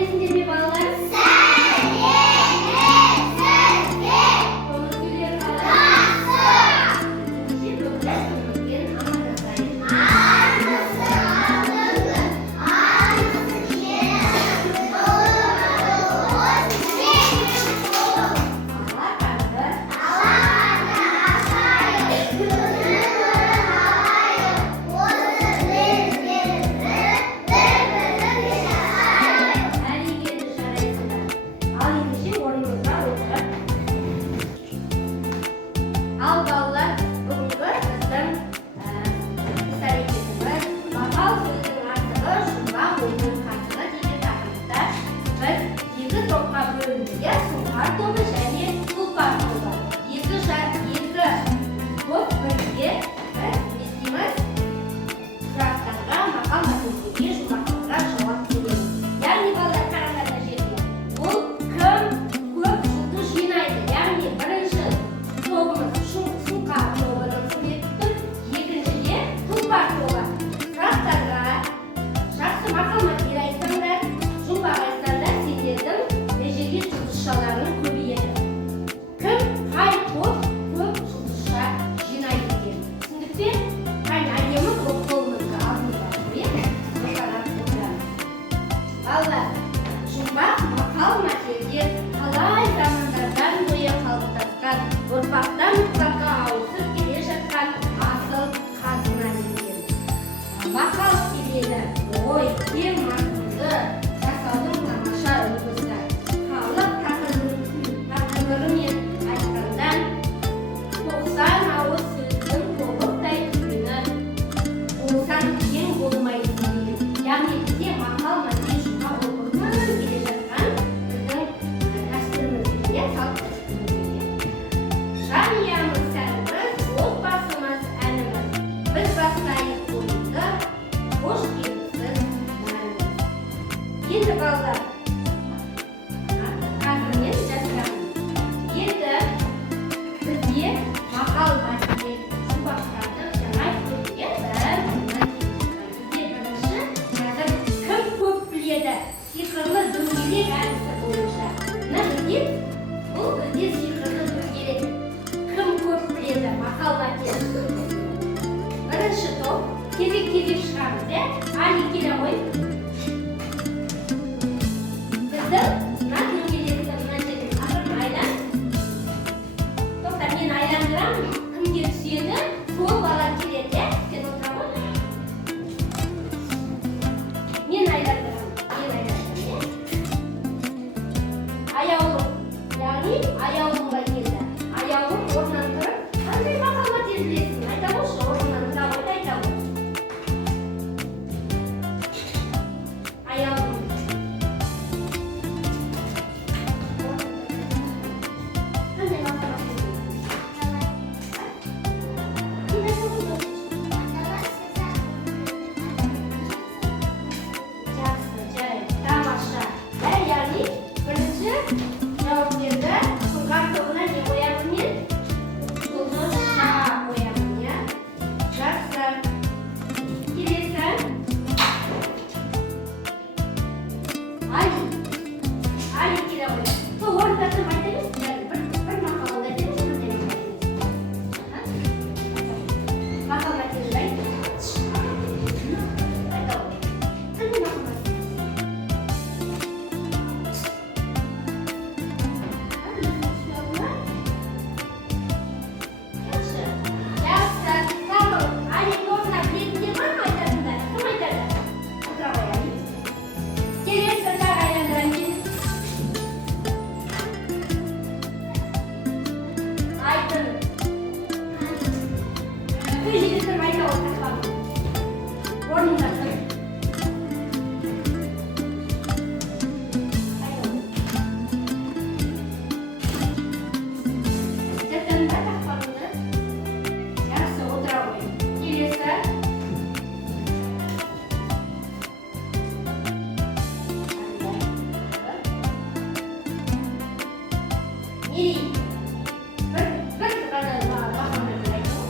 сәлемдесіңдер ме балалар? Ал балалар, бүгінгі біздің іс-әрекетіміз Мақал сөздің азығы, Жұмбақ, ойдың, қазығы деген тақырыпта біз екі топқа бөлінуге сұңқар тобы және тұлпар тобы. Екі топ бірге біз естиміз сұрақтарға, мақал мәтіндерге, жұмбақтарға жауап береміз. Яғни балалар қараңдар жерге. Бұл кім көп жұлдыз жинайды? Яғни бірінші тобымыз сұңқар тобының суретін, екіншіде тұлпар тобы. Сұрақтарға жақсы мақал мәтіндер айтсаңдар, жұмбақ айтсаңдар, сендердің межеге жұлдызшаларың көбейеді. Кім қай топ көп жұлдызша жинайды екен? Түсіндік пе? Қайын әдемі қолымызға алдымызға қояйық. Балалар, жұмбақ мақал мәтелдер талай замандардан бойы қалыптасқан, ұрпақтан ұрпаққа ауысып келе жатқан асыл қазына деген. Мақал келеді, ой, кең мазмұнды, жасаудың тамаша үлгісі. Халық тақырыбымен айтқанда 90 ауыз сөздің тобықтай түйіні болсаң кең болмайды деген. Яғни бізде мақал мәтел жұмбақ оқырман келе жатқан біздің дәстүрімізде, салт дәстүрімізде. Жанұямыз сәніміз, отбасымыз әніміз. Біз бастайық ойды, қош келіпсіз мәніміз. Енді балалар, қазірмен жасырамыз. Енді бізде мақал мәтел жұмбақтарды жаңа көруге бізде бірінші қазір кім көп біледі? Сиқырлы дөңгелек әдісі бойынша. Бұл бізде сиқырлы дөңгелек. Кім көп біледі? Мақал мәтел. Бірінші топ кезек-кезек шығамыз, Али келе ғой. Біздің мына дөңгелекті мына жерден ақырын айлан. Тоқта, мен айландырамын. Кімге түседі? Сол бала келеді, сен отыра ғой. Мен айландырамын. Аяулым, яғни аяулымға келді. Аяулым орнынан тұрып, қандай мақал мәтел білесің? Айта болшы, орнынан тұра қойды, айта бол. Аяулым. Қандай мақал мәтел білесің? Жақсы, жарайды, тамаша. Яғни бірінші жауапкерді сұңқар тобына не қоямын мен? Жұлдызша қоямын, иә? Жақсы. Келесі. Али келе ғой. Сол орында тұрып айта берсін, бір мақалды айта берсін, мақал мәтелді айт. Айта ғой. Қандай мақал мәтел? Жақсы. Тағы Али тобына білетіндер бар ма айтатындар? Кім айтады? Отыра ғой, Али. Келесі тағы айландырамын мен. Айтын. Кім жерде тұрып айта ғой, тақпағын. Орнында тұр. Айта ғой. Жаттаңдар тақпағыңды. Жақсы, отыра ғой. Келесі. Мери, бір ғана мақал мәтел айта ғой.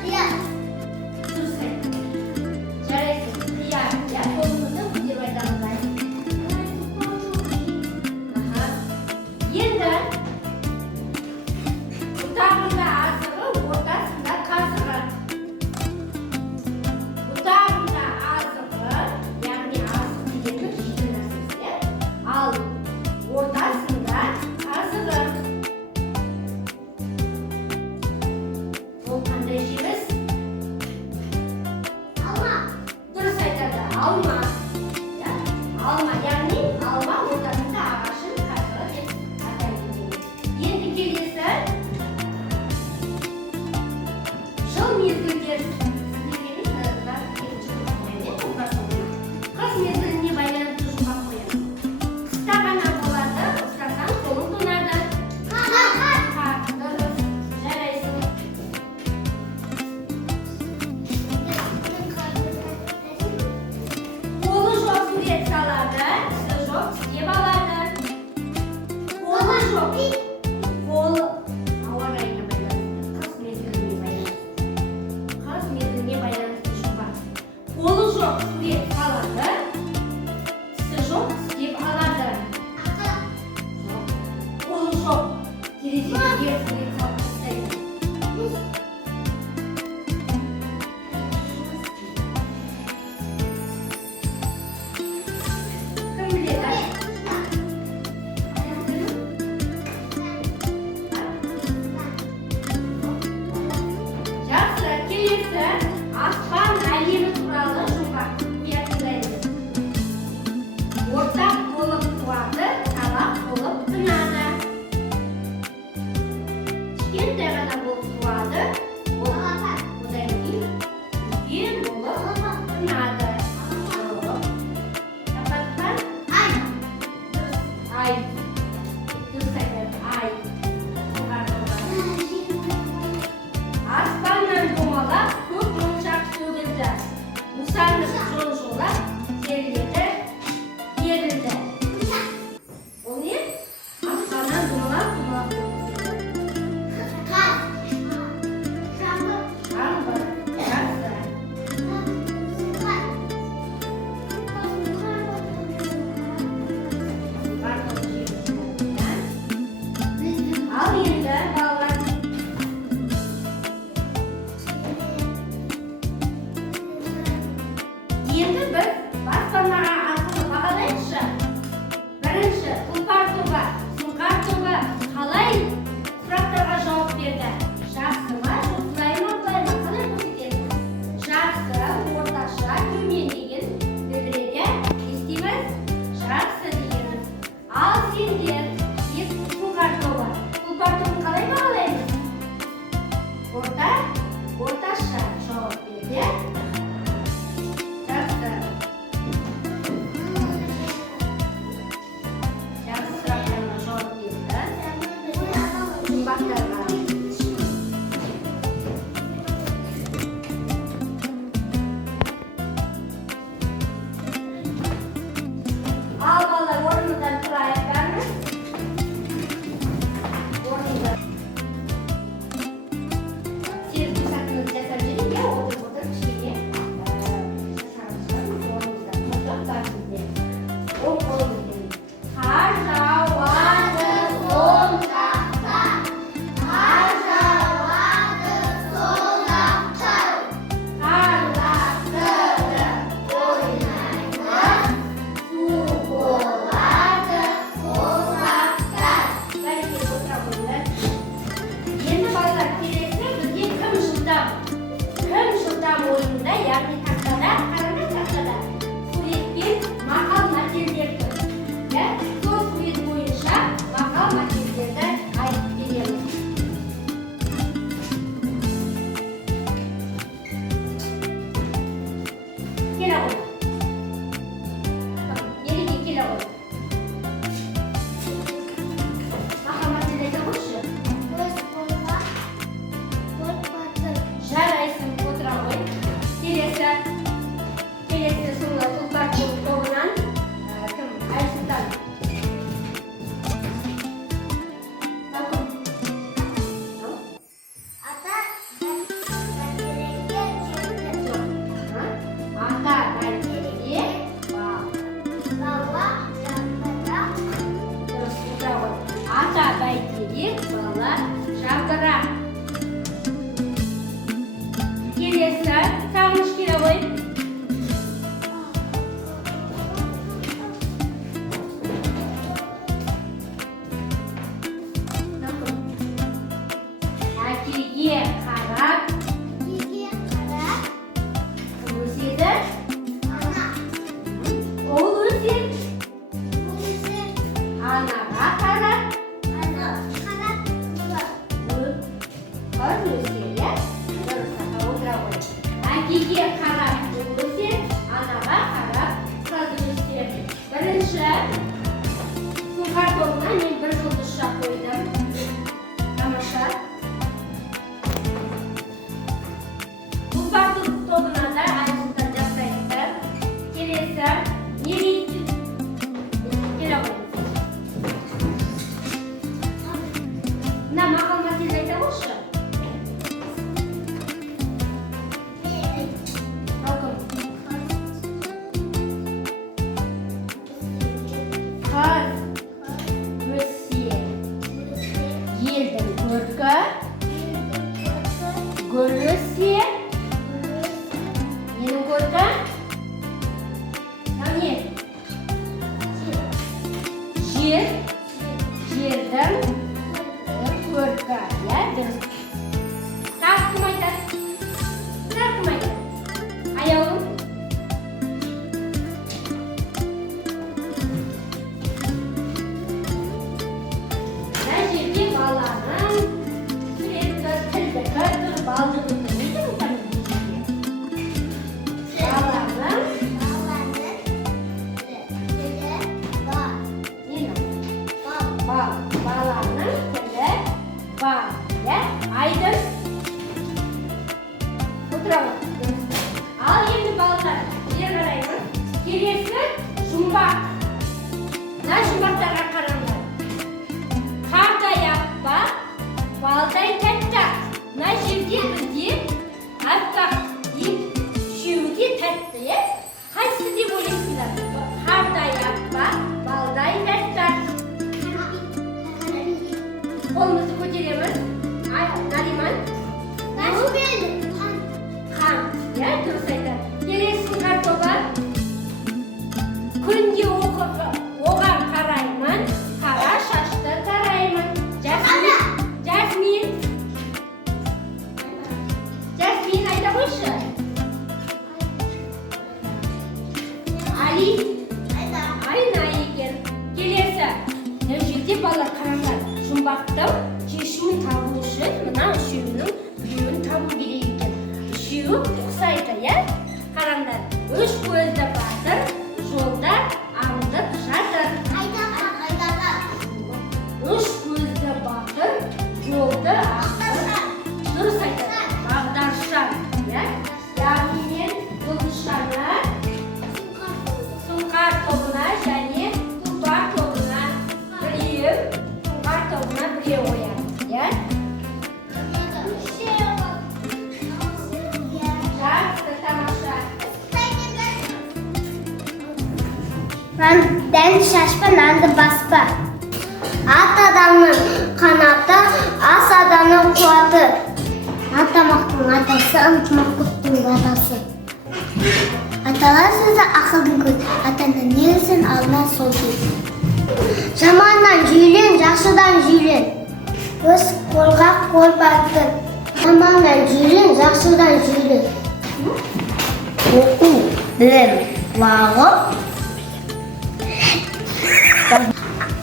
Қияқ. Дұрыс айттың. Жарайсың. Қияқ. Иә, қолымызды деп айтамыз. Енді бұтағында азығы, ортасында қазығы. Бұтағында азығы, яғни азық дегеніміз жейтін нәрсе. Ал ортасында қазығы. Ол қандай жеміс? Алма. Дұрыс айтады. Алма. Алма, яғни алма ортасында ағашын қазығы деп атайды. Енді келесі жыл мезгілдер. Қыс мезгіліне байланысты жұмбақ қоямыз. Қыста ғана болады, ұстасаң қолың тоңады. Қар. Дұрыс. Жарайсың. Қолы жоқ сурет салады, тісі жоқ тістеп алады. Қолы жоқ. Қолы ауа райына байланысты. Қыс мезгіліне байланысты. Қыс неге қарап өсе, анаға қарап қазы өсе. Бірінші сұңқар тобына мен бір жұлдызша қойдым. Тамаша. Жұмбақ тобына да айшықтан жасайсыздар. Келесі не дейді? Келе қойыңыз. Мына мақал мәтелді айта қойшы. Гүл өссе, ненің көркі? Не? Жердің көркі. Тағы кім айтады? Аяулым? Мына жерде баланың суреті, тілдігі, балдығы тұрмайды ма? Баланың тілі бар. Айдың отырамыз. Ал енді балалар, бері қараймыз. Келесі жұмбақ. Мына жұмбақтарға қараңдар. Қардай аппақ, балдай тәтті. Мына жерде бізде аппақ үшеуі де тәтті. Қайсысы деп ойлайсыздар? Қардай аппақ, балдай тәтті. Қолымызды көтереміз. Нариман? Қан. Дұрыс айтады. Келесі сұңқар тобы. Күнде оған қараймын, қара шашты тараймын. Жасмин айта қойшы. Али айна екен. Келесі. Мына жерде балалар қараңдар. Жұмбақтың шешуін табу үшін мына үшеуінің біреуін табу керек екен. Үшеуі ұқсайды, қараңдар. Үш көзді батыр жолда аңдып жатыр. Үш көзді батыр жолды аңдып. Дұрыс айтады. Бағдаршам. Яғни мен жұлдызшаны сұңқар тобына және тұлпар тобына біреу ояды. Жақсы, тамаша. Дән шашпа, нанды баспа. Ат адамның қанаты, ас адамның қуаты. Атамақтың атасы, ынтымақтың батасы. Аталар сөзі ақылдың көзі, атаны нелесін алдына сол сөз. Жаманнан жүйлен, жақшыдан жүйлен. Өз қолға қол батыр. Жаманнан жүйлен, жақшыдан жүйлен. Оқу, білім, лағып.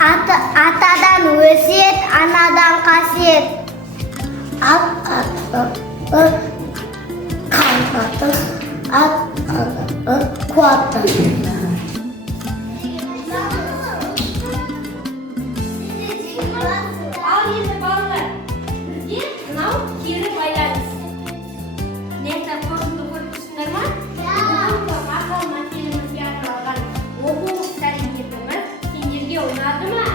Атадан өсиет, анадан қасиет. Қуаты. Ал енді балалар, бізде мынау кері байланыс. Нектар қосынды көріп тұрсыңдар ма? Мақал мәтелімізге арналған оқу іс-әрекетіміз сендерге ұнады ма?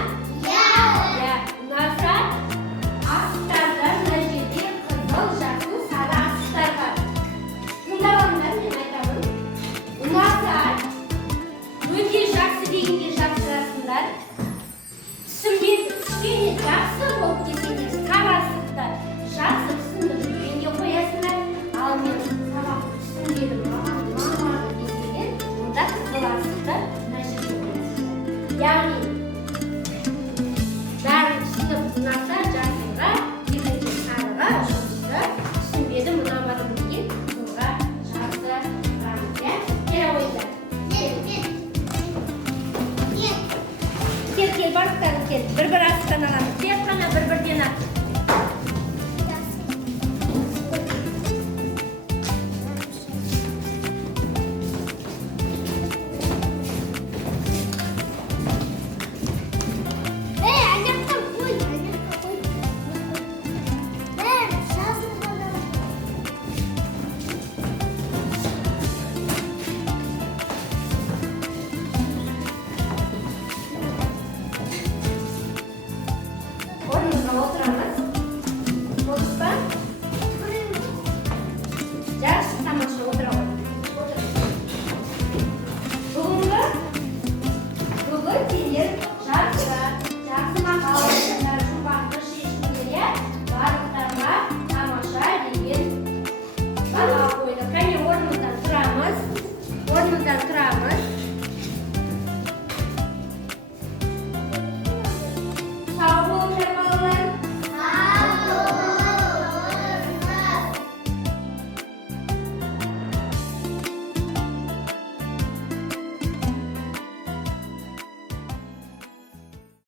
Ұнаса, асықтарда мына жерде қызыл, жасыл, сары асықтар бар. Тыңдап алыңдар, мен айтамын. Ұнаса, өте жақсы дегенде жақсырасыңдар. Түсінгені жақсы болып десеңдер, сары асықты жақсы түсінді жүргенге қоясыңдар. Ал мен сабақ түсінгенім маған ұнамады десеңдер, онда қызыл асықты мына жерге қоясыңдар. Яғни бәрін түсініп ұнаса жасылға, екінші сарыға, үшіншісі түсінбедім, ұнамады деген қызылға жақсы құрамыз. Келе қойыңдар. Кел, барлықтарың кел. Бір-бір асықтан аламыз. Тек қана